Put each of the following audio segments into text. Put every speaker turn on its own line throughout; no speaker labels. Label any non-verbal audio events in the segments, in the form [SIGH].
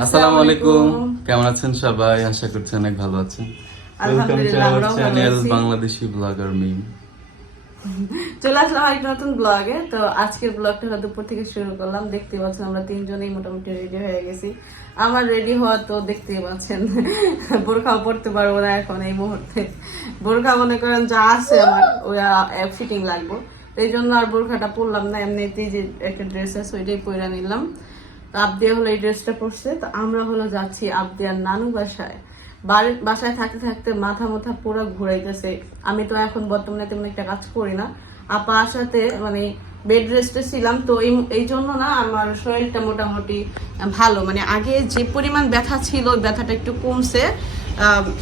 আসসালামু আলাইকুম। কেমন আছেন সবাই? আশা করছি অনেক ভালো আছেন। Welcome to our channel Bangladeshi blogger Mim
চলে আসলাম আরেকটা নতুন ব্লগে তো আজকের ব্লগটা দুপুর থেকে শুরু করলাম। দেখতে পাচ্ছেন আমরা তিনজনেই মোটামুটি রেডি হয়ে গেছি। আমার রেডি হওয়া তো দেখতেই পাচ্ছেন। বোরখাও পড়তে পারব না এখন এই মুহূর্তে। বোরখা মনে করেন যা আছে আমার ওই ফিটিং লাগবো। এই জন্য আর বোরখাটা পরলাম না। এমনিতেই যে একটা ড্রেস আছে ওইটাই পরে নিলাম। আবদিয়া হলো এই ড্রেসটা পরছে, তো আমরা হলো যাচ্ছি আবদিয়ার নানু বাসায়। বাড়ির বাসায় থাকতে থাকতে মাথা মাথা পুরো ঘুরাইতেছে। আমি তো এখন বর্তমানে তেমন একটা কাজ করি না। আপা আসাতে মানে বেড রেস্টে ছিলাম, তো এই জন্য না আমার শরীরটা মোটামুটি ভালো। মানে আগে যে পরিমাণ ব্যথা ছিল ব্যথাটা একটু কমছে।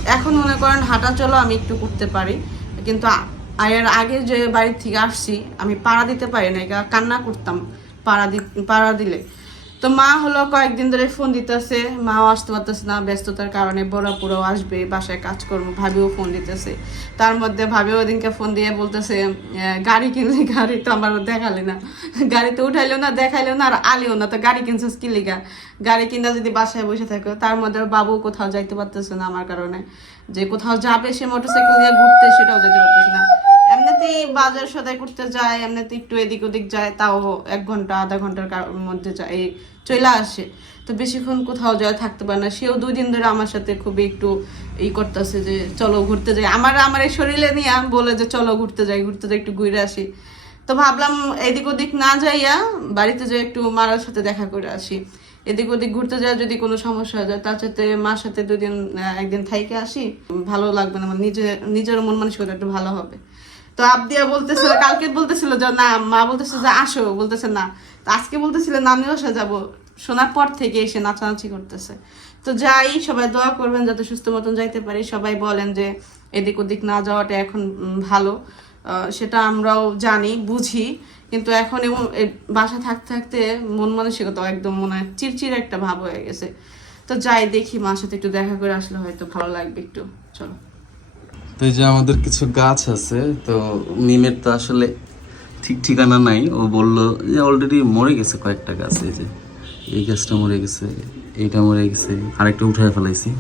এখন মনে করেন হাঁটা চলো আমি একটু করতে পারি। কিন্তু আ- এর আগে যে বাড়ির থেকে আসছি, আমি পাড়া দিতে পারি না কান্না করতাম। পাড়া দি, পাড়া দিলে। তো মা হলো কয়েকদিন ধরে ফোন দিতেছে। মাও আসতে পারতেছে না, ব্যস্ততার কারণে বড় পুরো আসবে, বাসায় কাজকর্ম ভাবিও ফোন দিতেছে। তার মধ্যে ভাবিও ওদিনকে ফোন দিয়ে বলতেছে গাড়ি কিনলি [LAUGHS] গাড়ি তো আমার দেখালি না। [LAUGHS] গাড়িতে উঠাইলো না, দেখাইলো না, আর আলিও না। তো গাড়ি কিনছিস কি লিগা? গাড়ি কিনা যদি বাসায় বসে থাকো, তার মধ্যে বাবু কোথাও যাইতে পারতেছে না আমার কারণে। যে কোথাও যাবে সে মোটরসাইকেল নিয়ে ঘুরতে, সেটাও যেতে পারতেছে না। এমনিতেই বাজার সদাই করতে যায় এমনিতে একটু এদিক ওদিক যায়, তাও এক ঘণ্টা, আধা ঘণ্টার মধ্যে যায় চলে আসে। তো বেশিক্ষণ কোথাও যায়, থাকতে পারে না। সেও দুই দিন ধরে আমার সাথে খুবই একটু ই করতেছে যে, চলো ঘুরতে যাই। আমার আমার এই শরীরে নিয়ে বলে যে, চলো ঘুরতে যাই ঘুরতে যাই, একটু ঘুরে আসি। তো ভাবলাম এদিক ওদিক না যাইয়া বাড়িতে যে একটু মারার সাথে দেখা করে আসি। এদিক ওদিক ঘুরতে যায় যদি কোনো সমস্যা হয়ে যায়, তার সাথে মার সাথে দুদিন একদিন থাইকে আসি। ভালো লাগবে না আমার নিজে, নিজের মন মানসিকতা একটু ভালো হবে। তো আবদিয়া বলতেছিল, কালকে বলতেছিল যে, না, মা বলতেছে যে, আসো। বলতেছে, না। তো আজকে বলতেছিল নানি বাসা যাব। শোনার পর থেকে এসে নাচানাচি করতেছে। তো যাই, সবাই দোয়া করবেন যাতে সুস্থ মতন যাইতে পারি। সবাই বলেন যে, এদিক ওদিক না যাওয়াটা এখন ভালো। সেটা আমরাও জানি, বুঝি। কিন্তু এখন এবং বাসা থাকতে থাকতে মন মানসিকতা একদম মনে হয় চিরচির একটা ভাব হয়ে গেছে। তো যাই, দেখি মার সাথে একটু দেখা করে আসলে হয়তো ভালো লাগবে একটু। চলো।
তো এই যে আমাদের কিছু গাছ আছে, তো মিমের তো আসলে ঠিক ঠিকানা নাই। ও বলল যে অলরেডি মরে গেছে কয়েকটা গাছ, এই যে এই গাছটা মরে গেছে, এইটা মরে গেছে, আরেকটা উঠায় ফেলাইছি।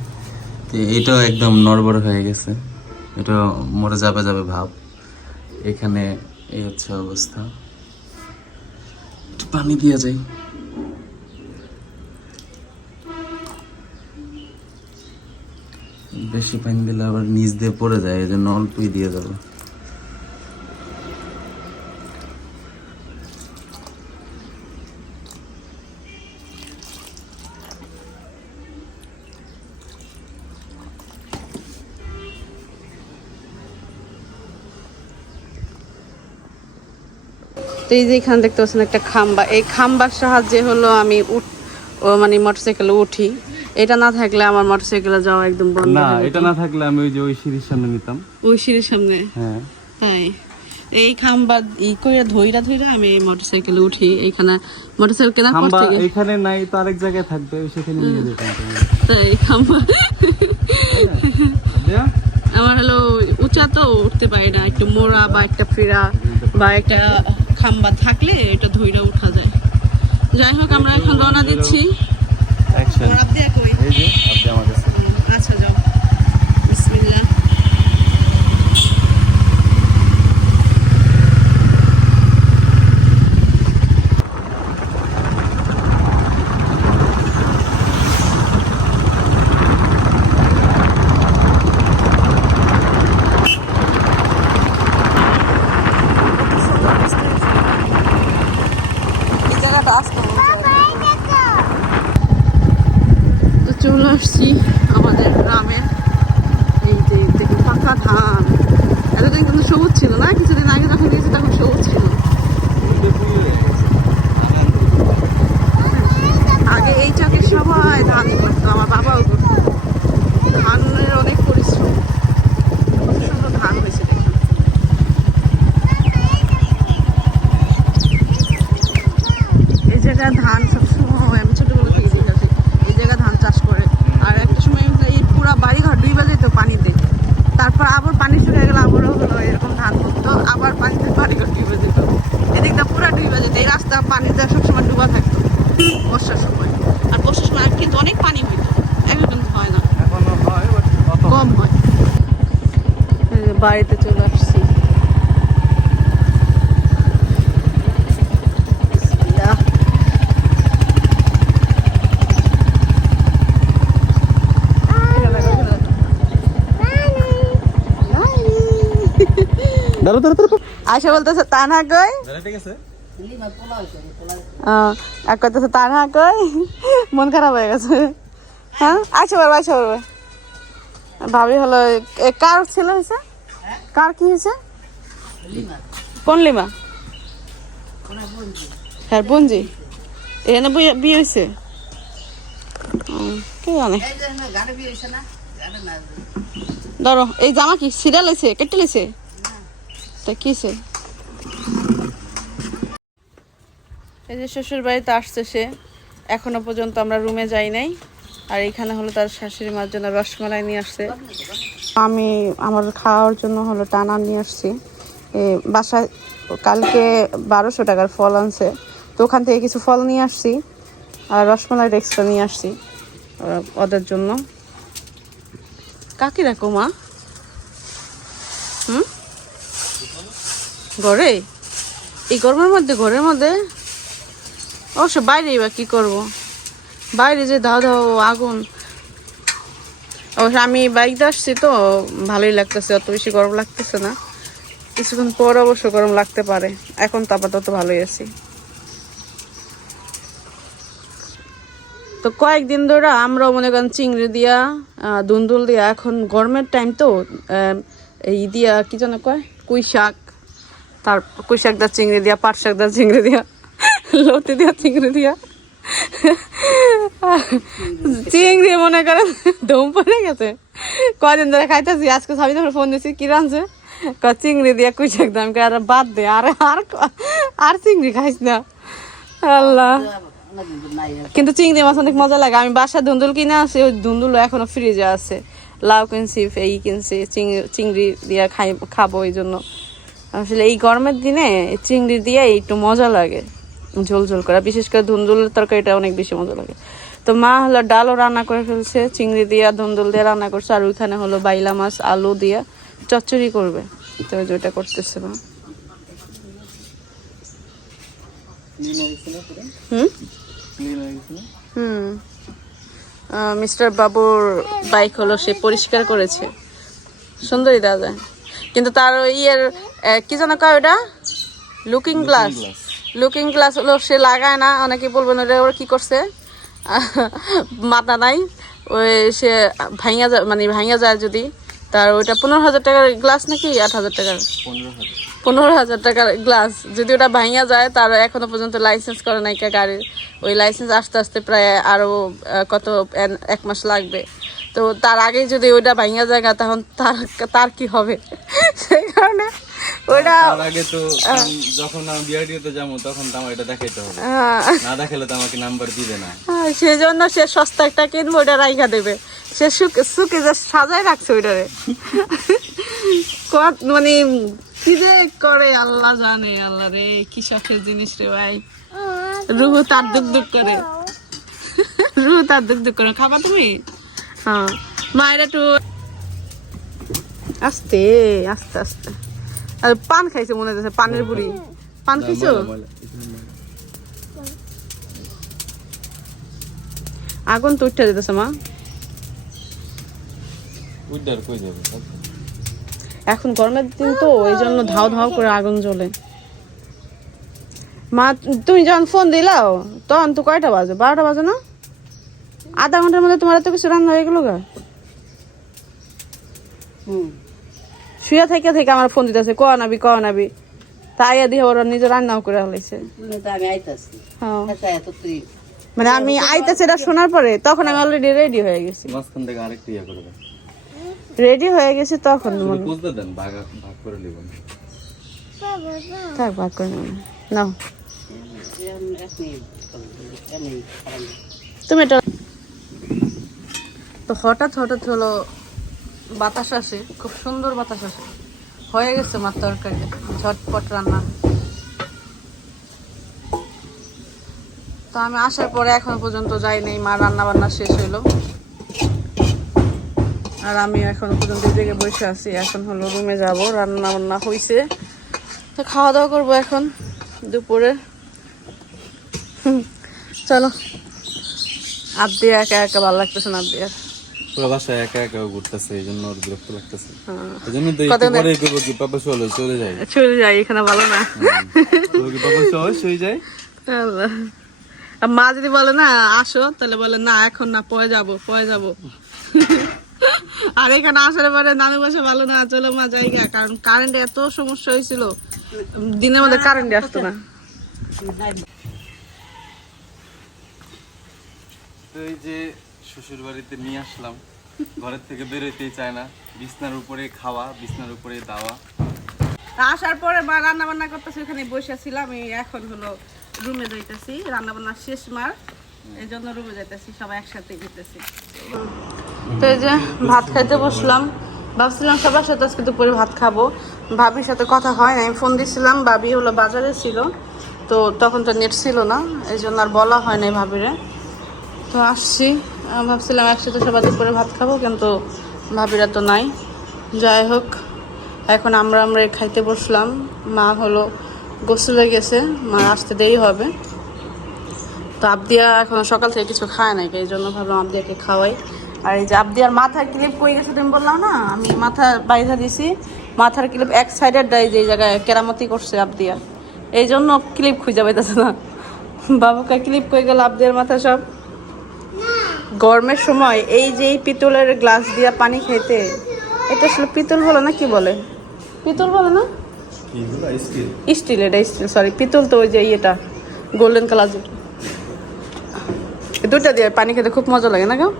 তো এটাও একদম নড়বড় হয়ে গেছে, এটা মরে যাবে যাবে ভাব। এখানে এই হচ্ছে অবস্থা। পানি দিয়ে যাই। বেশি পানি দিলে আবার নিচ দিয়ে পড়ে যায়, এই জন্য অল্পই দিয়ে যাব
তো এই যে এখানে দেখতে পাচ্ছেন একটা খাম্বা। এই খাম্বার সাহায্যে হলো আমি উঠ মানে মোটরসাইকেলে উঠি। এটা না থাকলে আমার মোটরসাইকেলে যাওয়া একদম বন্ধ
না এটা না থাকলে আমি ওই যে ওই সিঁড়ির সামনে নিতাম।
ওই সিঁড়ির সামনে?
হ্যাঁ।
তাই। এই খাম্বা ই কইরা ধইরা ধইরা আমি এই মোটরসাইকেলে উঠি। এইখানে মোটরসাইকেল পর
খাম্বা এখানে নাই তো আরেক জায়গায় থাকবে সেখানে নিয়ে যেতাম।
তাই খাম্বা।
দেয়া?
আমার হলো উঁচা তো উঠতে পারি না। একটু মোড়া বা একটা ফিরা বা একটা খাম্বা থাকলে এটা ধইরা উঠা যায়। যাই হোক আমরা এখন রওনা দিচ্ছি।
Action.
ওর আব্দিয়া কই
এই যে আপনি আমার কাছে
আচ্ছা যাও বিসমিল্লাহ এই জায়গাটা আসতে তো চলে আসছি আমাদের গ্রামে এই যে দেখি পাকা ধান। এতদিন কিন্তু সবুজ ছিল না, কিছুদিন আগে যখন গেছি তখন সবুজ ছিল। আগে এই চাকে সবাই ধান করতো, আমার বাবাও করতো। ধানের অনেক পরিশ্রম। সুন্দর ধান হয়েছে এই জায়গায় ধান হলো এরকম ধান করতো আবার পানিতে পানি করে ডুবে যেত। এদিকটা পুরো ডুবে যেত এই রাস্তা পানিতে সবসময় ডুবা থাকতো বর্ষার সময়। আর বর্ষার সময় আর কিন্তু অনেক পানি হইতো এখন কিন্তু হয় না কম হয়। বাড়িতে চলে আসছে।
দাঁড়ো দাঁড়ো দাঁড়ো
আশা বলতেছে তানহা কই?
আছে
আহ, এক তানহা কই? মন খারাপ হয়ে গেছে। হ্যাঁ? আসে পারবে আসে পারবে ভাবি হলো এ, কার ছেলে হয়েছে? কার কি হয়েছে? কোন লিমা? হ্যাঁ বোনজি। এখানে বিয়ে বিয়ে হয়েছে? কে জানে? ধরো এই জামা কি? সিরিয়াল হয়েছে? কেটে লেছে তা কিসে এই যে শ্বশুর বাড়িতে আসছে সে এখনও পর্যন্ত আমরা রুমে যাই নাই। আর এখানে হলো তার শাশুড়ি মার জন্য রসমালাই নিয়ে আসছে। আমি আমার খাওয়ার জন্য হলো টানা নিয়ে আসছি। বাসায় কালকে বারোশো টাকার ফল আনছে। তো ওখান থেকে কিছু ফল নিয়ে আসছি আর রসমালাই এক্সট্রা নিয়ে আসছি ওদের জন্য। কাকি রাখো মা? হুম? ঘরে? এই গরমের মধ্যে, ঘরের মধ্যে? অবশ্য বাইরেই বা কি করব? বাইরে যে দাও দাও আগুন। অবশ্য আমি বাইকতে আসছি তো, ভালোই লাগতেছে, অত বেশি গরম লাগতেছে না। কিছুক্ষণ পর অবশ্য গরম লাগতে পারে। এখন তো আপাতত ভালোই আছি। তো কয়েকদিন ধরে আমরাও মনে করেন চিংড়ি দিয়া দুন্দুল দিয়া, এখন গরমের টাইম তো এই দিয়া, কি যেন কয়? কুই শাক তার কুই শাক দা চিংড়ি দিয়া পাট শাক দা চিংড়ি দিয়া, লতি দিয়া চিংড়ি দিয়া। চিংড়ি মনে করেন দম পড়ে গেছে। কয়দিন ধরে খাইতেছি, আজকে সবাই যখন ফোন দিয়েছি কি রাঁধছে? চিংড়ি দিয়া কুই শাক দাম আর বাদ দে, আর আর আর চিংড়ি খাইস না। আল্লাহ। কিন্তু চিংড়ি মাছ অনেক মজা লাগে। আমি বাসা ধুন্দুল কিনে আসি ওই ধুন্দুল এখনও ফ্রিজে আছে। লাউ কিনছি এই কিনছি, চিংড়ি চিংড়ি দিয়ে খাই, খাব এই জন্য আসলে এই গরমের দিনে চিংড়ি দিয়ে একটু মজা লাগে, ঝোল ঝোল করা। বিশেষ করে ধুন্দুলের তরকারিটা অনেক বেশি মজা লাগে। তো মা হলো ডালও রান্না করে ফেলছে, চিংড়ি দিয়ে ধুন্দুল দিয়ে রান্না করছে। আর ওইখানে হলো বাইলা মাছ, আলু দিয়ে চচ্চড়ি করবে। তো ওইটা করতেছে মা। হুম? মিস্টার বাবুর বাইক হলো সে পরিষ্কার করেছে। সুন্দরই দাদা। কিন্তু তার ইয়ের কি যেন কয় ওটা? লুকিং গ্লাস লুকিং গ্লাস হলো সে লাগায় না অনেকে বলবেন ওটা ওরা কি করছে? [LAUGHS] মাথা নাই ওই সে ভাইয়া যায় মানে ভাইয়া যায় যদি তার ওইটা পনেরো হাজার টাকার গ্লাস নাকি আট হাজার টাকার?
পনেরো হাজার।
টাকার গ্লাস যদি ওটা ভাঙিয়া যায় তার এখনও পর্যন্ত লাইসেন্স করে নাই গাড়ির। ওই লাইসেন্স আস্তে আস্তে প্রায় আরও আহ, কত এক মাস লাগবে। তো তার আগে যদি ওইটা ভাঙিয়া যায় গা, তখন তার তার কি হবে? সেই কারণে
আগে তো যখন আমি বিআরটিতে যাব তখন তো আমার এটা দেখাইতে হবে। না দেখালে তো আমাকে নাম্বার দিবে না।
হ্যাঁ, সেই জন্য সে সস্তা একটা কিনবো ওইটা রাইখা দেবে। সে সুকে সুকে যে সাজায় রাখছে ওইটারে। কত মানে কি যে করে আল্লাহ জানে আল্লাহ রে কি শখের জিনিস রে ভাই। রুহু তার দুক দুক করে রুহু তার দুক দুক করে। খাবা তুমি? হ্যাঁ মায়ের একটু আস্তে আস্তে আস্তে। আর পান খাইছে মনে হচ্ছে পানের বুড়ি পান খাইছো? আগুন তো উঠে যেতেছে মা।
উদ্ধার কই যাবে?
এখন গরমের দিন তো এই জন্য ধাও ধাও করে আগুন জ্বলে। মা তুমি যখন ফোন দিলাও তখন তো কয়টা বাজে? বারোটা বাজে না? আধা ঘণ্টার মধ্যে তোমার এত কিছু রান্না হয়ে গেল গা শুয়ে থেকে থেকে আমার ফোন দিতেছে ক নাবি ক নাবি তাই দিয়ে ওরা নিজে রান্নাও করে হলাইছে
আমি আইতাছি
হ্যাঁ
আচ্ছা এত তুই
মানে আমি আইতেছে এটা শোনার পরে তখন আমি অলরেডি রেডি হয়ে গেছি
মাঝখান থেকে আরেকটু ইয়ে করে দেন
রেডি হয়ে গেছি তখন মনে
বুঝতে দেন ভাগ ভাগ করে নেবেন
থাক ভাগ করে নেব নাও তুমি এটা তো হঠাৎ হঠাৎ হলো বাতাস আসে, খুব সুন্দর বাতাস আসে। হয়ে গেছে মার তরকারি, ঝটপট রান্না। তো আমি আসার পরে এখন পর্যন্ত যাই নাই, মা রান্না বান্না শেষ হইল। আর আমি এখন পর্যন্ত জায়গায় বসে আছি, এখন হলো রুমে যাব রান্না বান্না হয়েছে তো খাওয়া দাওয়া করব এখন দুপুরে। চলো। আর দিয়ে একা একা ভালো লাগতেছে না আর দিয়ে
পুরো বাসায় একা একা ঘুরতেছে এই জন্য ওর বিরক্ত লাগতেছে।
হ্যাঁ।
এই জন্য তো একটু পরে করব কি পাপা চলে চলে যায়
চলে যাই এখানে ভালো না।
কি পাপা সহজ হয়ে যায়
আল্লাহ। মা যদি বলে না আসো তাহলে বলে না এখন না পরে যাব পরে যাব। আর এখানে আসার পরে নানু বাসা ভালো না চলো মা জায়গা। কারণ কারেন্ট এত সমস্যা হয়েছিল দিনের মধ্যে কারেন্ট আসতো না।
এই যে শ্বশুর বাড়িতে নিয়ে আসলাম। ঘরের থেকে বেরোতেই চায় না। বিছনার উপরে খাওয়া বিছনার উপরে দাওয়া।
আসার পরে মা রান্না বান্না করতেছে ওখানে বসে ছিলাম। এই এখন হলো রুমে যাইতেছি। রান্না বান্না শেষ মার। এই জন্য রুমে যাইতেছি সবাই একসাথে যেতেছি তো এই যে ভাত খাইতে বসলাম। ভাবছিলাম সবার সাথে আজকে দুপুরে ভাত খাব। ভাবির সাথে কথা হয় না আমি ফোন দিছিলাম ভাবি হলো বাজারে ছিল। তো তখন তো নেট ছিল না। এই জন্য আর বলা হয় নাই ভাবিরে। তো আসছি। ভাবছিলাম একসাথে সবাই দুপুরে ভাত খাব, কিন্তু ভাবিরা তো নাই। যাই হোক, এখন আমরা আমরা খাইতে বসলাম। মা হলো গোসলে গেছে, মা আসতে দেরি হবে। তো আবদিয়া এখন সকাল থেকে কিছু খায় নাই, এই জন্য ভাবলাম আবদিয়াকে খাওয়াই। আর এই যে আবদিয়ার মাথার ক্লিপ কই গেছে তুমি বললাম না? আমি মাথা বাইধা দিছি। মাথার ক্লিপ এক সাইডের ডাই যে জায়গায় কেরামতি করছে আবদিয়া। এই জন্য ক্লিপ খুঁজে পাইতেছে না। বাবুকে ক্লিপ কই গেল আবদিয়ার মাথা সব? গরমের সময় এই যে এই পিতলের গ্লাস দিয়া পানি খেতে এটা আসলে পিতল বলে না কি বলে? পিতল বলে না? স্টিল এটা স্টিল সরি পিতল তো ওই যে ইয়েটা গোল্ডেন কালার দুটা দিয়ে পানি খেতে খুব মজা লাগে না কেউ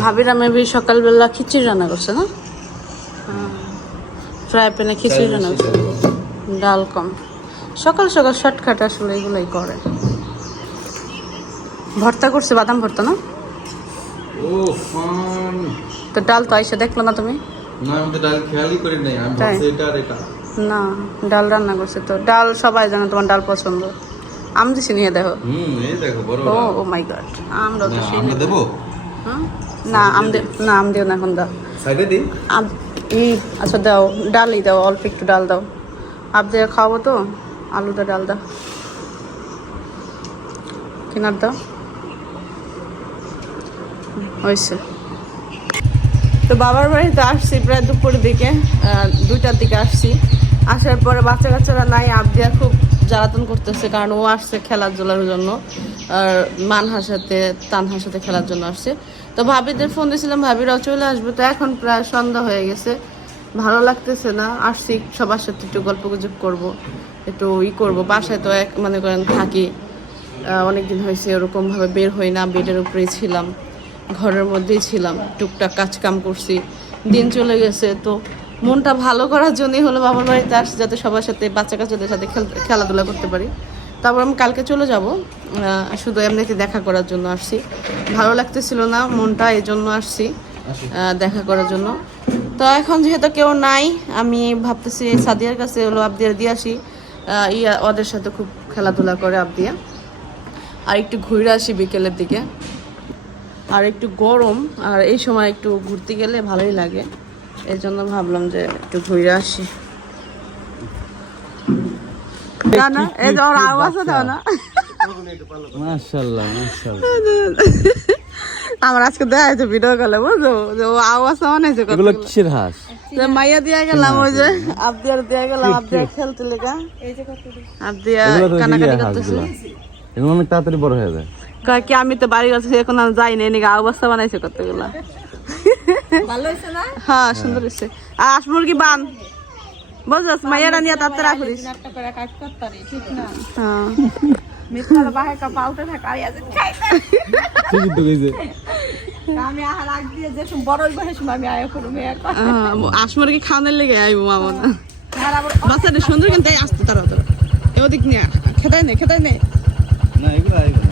ভাবিরা মেবি সকালবেলা খিচুড়ি রান্না করছে না? ফ্রাই প্যানে খিচুড়ি রান্না করছে। ডাল কম। সকাল সকাল শর্টকাট আসলে এগুলোই করে। ভর্তা করছে বাদাম ভর্তা না? তো ডাল তো আইসা দেখল না তুমি?
না আমি তো ডাল খেয়ালই করি নাই আমি
তাই?
এটা আর এটা।
না ডাল রান্না করছে তো। ডাল সবাই জানে তোমার ডাল পছন্দ। আম দিছি নিয়ে দেখো।
হুম এই দেখো বড়
ও ও মাই গড আমরা তো সেই
আমরা দেবো?
না আম দে না আম দিও না এখন দাও।
সাইডে দিই?
আম আচ্ছা দাও ডালই দাও অল্প একটু ডাল দাও। আপ দিয়ে খাওয়াবো তো? আলুটা ডাল কেনার কিনার দাও হয়েছে তো বাবার বাড়িতে আসছি প্রায় দুপুরের দিকে দুইটার দিকে আসছি। আসার পরে বাচ্চা কাচ্চারা নাই, আবদিয়া খুব জ্বালাতন করতেছে কারণ ও আসছে খেলাধুলার জন্য। আর মানহার সাথে, তানহার সাথে খেলার জন্য আসছে। তো ভাবিদের ফোন দিয়েছিলাম ভাবিরাও চলে আসবে। তো এখন প্রায় সন্ধ্যা হয়ে গেছে। ভালো লাগতেছে না আসছি সবার সাথে একটু গল্প গুজব করব একটু ই করব। বাসায় তো এক মনে করেন থাকি অনেক দিন হয়েছে ওরকমভাবে বের হই না বেডের উপরেই ছিলাম ঘরের মধ্যেই ছিলাম টুকটাক কাজ কাম করছি দিন চলে গেছে তো মনটা ভালো করার জন্যই হলো বাবার বাড়িতে আসছি যাতে সবার সাথে বাচ্চা কাচ্চাদের সাথে খেল- খেলাধুলা করতে পারি। তারপর আমি কালকে চলে যাব শুধু এমনিতে দেখা করার জন্য আসছি। ভালো লাগতেছিল না মনটা এই জন্য আসছি দেখা করার জন্য। তো এখন যেহেতু কেউ নাই আমি ভাবতেছি সাদিয়ার কাছে হলো আবদিয়া দিয়ে আসি। ইয়া ওদের সাথে খুব খেলাধুলা করে আবদিয়া। আর একটু ঘুরে আসি বিকেলের দিকে। আর একটু গরম আর এই সময় একটু ঘুরতে গেলে ভালোই লাগে। এই জন্য ভাবলাম যে একটু ঘুরে আসি। না না এই যে ওর আওয়াজও দাও না।
মাশাআল্লাহ মাশাআল্লাহ [LAUGHS]
আমার আজকে দেখা যাচ্ছে ভিডিও কলে বুঝছ? যে ও আওয়াজ মনে হয়েছে
এগুলো কিসের হাঁস?
যে মাইয়া দিয়া গেলাম ওই যে আবদিয়ার দিয়া গেলাম আবদিয়া খেলতে লেগা। আবদিয়া কানাকাটি করতেছে।
এগুলো? অনেক তাড়াতাড়ি বড় হয়ে যায়।
কয় কি আমি তো বাড়ি গেছি এখন আমি যাই না এদিকে অবস্থা বানাইছে কতগুলা
ভালো হয়েছে না?
হ্যাঁ সুন্দর হয়েছে। আর আস মুরগি বান। বুঝছস মাইয়ারা নিয়ে তাতে রাখিস
একটা করে কাজ করতে পারি ঠিক না?
হ্যাঁ।
মিথ্যার বাহে কাপা উঠে থাকা আর আজ খাইতে
ঠিকই তো কইছে।
আমি আহার আগ দিয়ে যে সময় আমি আয়া মেয়ে
আস মুরগি খাওয়ানোর লেগে আইবো মামা।
আর আবার
বাচ্চাটা সুন্দর কিন্তু এই আসতে তারা তারা ওদিক নিয়ে খেতাই নে খেতাই নে।
না এগুলো এগুলো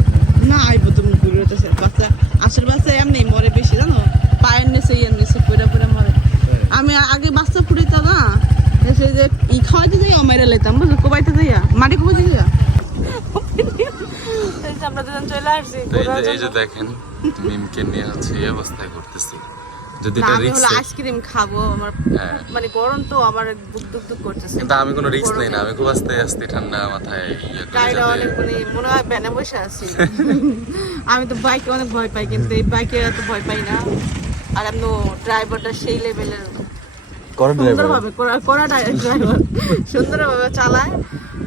না। আইবো তুমি ঘুরে হইতেছে বাচ্চা আসল বাচ্চা এমনি মরে বেশি জানো? পায়ের নিচে ইয়ের নিচে পড়ে পড়ে মরে। আমি আগে বাচ্চা ফুড়িতাম না এসে যে ই খাওয়াইতে যাই আমার লেতাম বুঝলো? কোবাইতে যাইয়া মাটি কোবাইতে যাইয়া। আমরা দুজন চলে আসছি।
এই যে এই যে
জন্য।
দেখেন মিমকে নিয়ে হচ্ছে এই অবস্থায় করতেছি যদি এটা
আমি আইসক্রিম খাব আমার মানে গরম তো আমার বুক দুক দুক করতেছে।
কিন্তু আমি কোনো রিস্ক নেই না আমি খুব আস্তে আস্তে ঠান্ডা মাথায় ইয়ে করি
অনেক মানে মনে হয় ব্যানে বসে আছি। [LAUGHS] আমি তো বাইকে অনেক ভয় পাই কিন্তু এই বাইকে এত ভয় পাই না। আর এমন ড্রাইভারটা সেই লেভেলের। সুন্দরভাবে করা করা ড্রাইভার সুন্দরভাবে চালায়।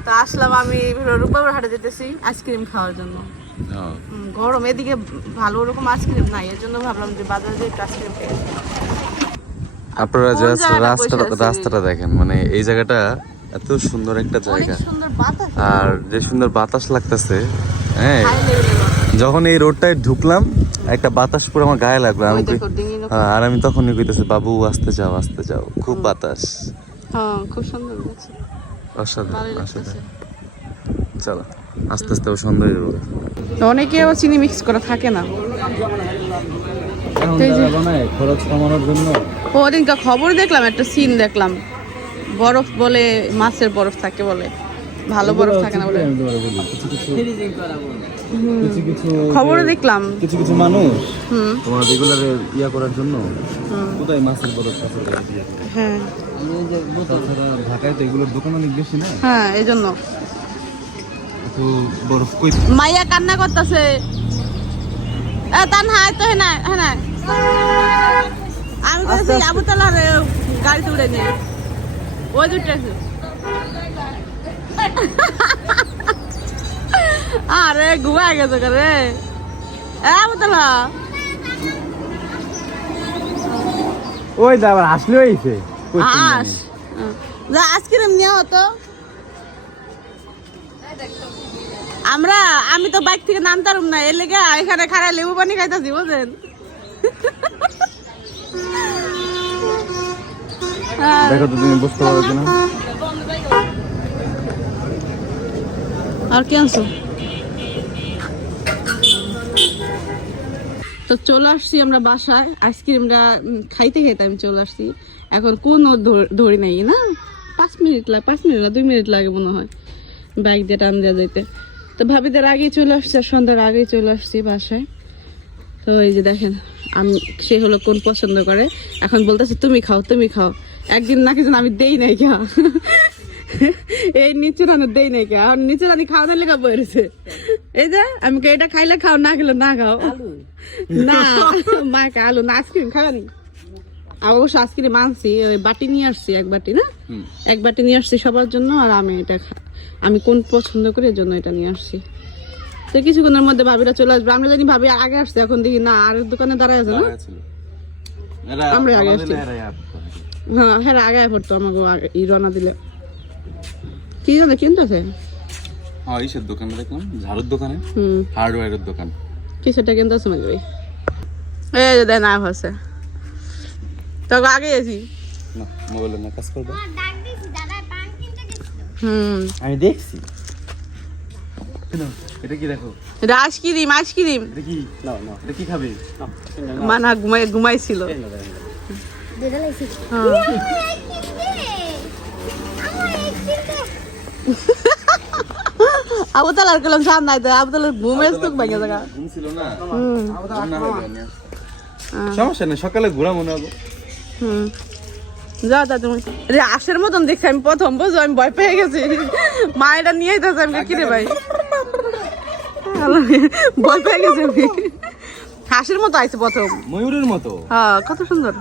তো আসলাম আমি হাটে যেতেছি আইসক্রিম খাওয়ার জন্য। গরম এদিকে ভালো আইসক্রিম নাই এর জন্য ভাবলাম যে বাজারে যে আইসক্রিম
আপনারা জাস্ট রাস্তাটা রাস্তাটা দেখেন মানে এই জায়গাটা এত সুন্দর একটা জায়গা। আর যে সুন্দর বাতাস লাগতেছে হ্যাঁ যখন এই রোডটায় ঢুকলাম একটা বাতাস পুরো আমার গায়ে লাগল। আমি। হ্যাঁ, আর আমি তখনই কইতেছি বাবু আসতে যাও আসতে যাও। খুব বাতাস।
হ্যাঁ খুব সুন্দর
অসাধারণ অসাধারণ চলো আস্তে আস্তে ও সুন্দর রোড
অনেকে আবার চিনি মিক্স করা থাকে না।
খরচ কমানোর জন্য।
খবর দেখলাম একটা সিন দেখলাম। বরফ বলে মাছের বরফ থাকে বলে। ভালো বরফ থাকে না বলে?
কিছু কিছু
খবরে দেখলাম।
কিছু কিছু মানুষ
হুম।
তোমার রেগুলার ইয়া করার জন্য কোথায় মাছের বরফ কাছে
হ্যাঁ।
ঢাকায় তো এগুলোর দোকান অনেক বেশি না?
হ্যাঁ এই জন্য
বরফ কই
মাইয়া কান্না করতেছে। এ তান হাই তো হ্যাঁ হ্যাঁ আমি বলছি আবু তালার গাড়ি তুলে নিয়ে ওই দুটো। আরে ঘুমা গেছে রে? এ আবু
ওই দা আবার আসলে
আস। যা আইসক্রিম নিয়ে হতো আমরা আমি তো বাইক থেকে নামতাম না। এর লেগে এখানে লেবু পানি খাইতেছি বুঝলেন
দেখো তো তুমি বুঝতে পারো কিনা?
আর কি আনছো? তো চলে আসছি আমরা বাসায়। আইসক্রিমটা খাইতে খাইতে আমি চলে আসছি। এখন কোন ধরি নাই, না? পাঁচ মিনিট লাগে পাঁচ মিনিট না, দুই মিনিট লাগে মনে হয়। বাইক দিয়ে টান দেওয়া যাইতে। তো ভাবিদের আগেই চলে আসছি আর সন্ধ্যার আগেই চলে আসছি বাসায়। তো এই যে দেখেন, আমি, সে হলো কোন পছন্দ করে। এখন বলতেছে, তুমি খাও তুমি খাও। একদিন নাকি যেন আমি দেই নাই খা [LAUGHS] এই নিচু রান্না দেই নাই কে। আর নিচু রানি খাওয়ানোর লেগে বইরেছে এই যে আমি কই, এটা খাইলে খাও না খেলে না খাও? না মা কে আলু না আইসক্রিম খাবেন অবশ্য আইসক্রিম আনছি ওই বাটি নিয়ে আসছি এক বাটি না? এক বাটি নিয়ে আসছি সবার জন্য আর আমি এটা খা- আমি কোন পছন্দ করি এর জন্য এটা নিয়ে আসছি। তো কিছুক্ষণের মধ্যে ভাবিরা চলে আসবে। আমরা জানি ভাবি আগে আসছে এখন দেখি না আর দোকানে দাঁড়ায় আছে না? আমরা আগে আসছি। হ্যাঁ হ্যাঁ আগে পড়তো আমাকে আগে- ই রওনা দিলে। কি জানো কিনতেছে
হ্যাঁ ইসের দোকানে দেখলাম ঝাড়ুর দোকানে
হুম।
হার্ডওয়্যারের দোকান।
কিছুটা কিনতেছে মানে ভাই এই যে দেয় না হচ্ছে তোকে আগে এসি
না মোবাইলে না কাজ করবে?
হুম।
আমি দেখছি। এটা কি দেখো?
এটা আইসক্রিম আইসক্রিম
এটা কি? নাও নাও এটা কি খাবে?
মানা ঘুমাই ঘুমাইছিল। হ্যাঁ। আবু তালার কলম সাম নাই তো আবু তালার ঘুমের তো ভাঙে জায়গা
ঘুম ছিল না।
সমস্যা নেই সকালে ঘোরা মনে হবে।
হুম। যা তা তুমি। রে আশের মতন দেখছি আমি প্রথম বুঝো আমি ভয় পেয়ে গেছি। মা এটা নিয়ে যেতেছে আমি কিরে ভাই? ভয় পেয়ে গেছি আমি। হাসির মতো আইছে প্রথম।
ময়ূরের মতো।
হ্যাঁ কত সুন্দর।